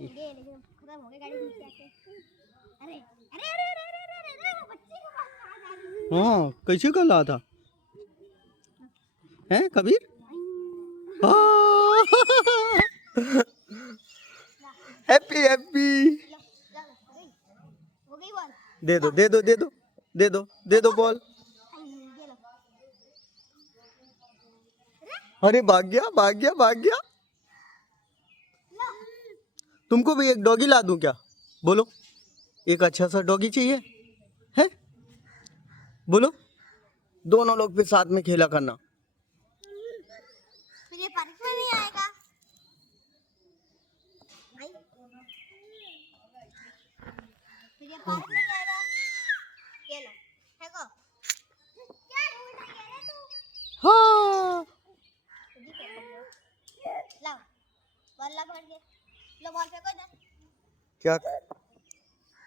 ये लेकिन खत्म हो गया गाड़ी नीचे आके। अरे अरे अरे अरे अरे अरे अरे वो बच्चे को मार जा रही है। हाँ कैसे कर रहा था हैं कबीर? Happy happy. लो लो हो गई बॉल। दे दो दे दो दे दो दे दो दे दो बॉल। ये लो अरे भाग गया भाग गया भाग गया। लो तुमको भी एक डॉगी ला दूं क्या? बोलो एक अच्छा सा डॉगी चाहिए है? बोलो दोनों लोग फिर साथ में खेला करना। फिर ये पार्क में नहीं आएगा भाई। फिर ये पार्क में नहीं आएगा। ये लो फेंको। क्या भूल रही है रे तू? हाँ लाओ बॉल ला पकड़ के। लो बॉल फेंको इधर। क्या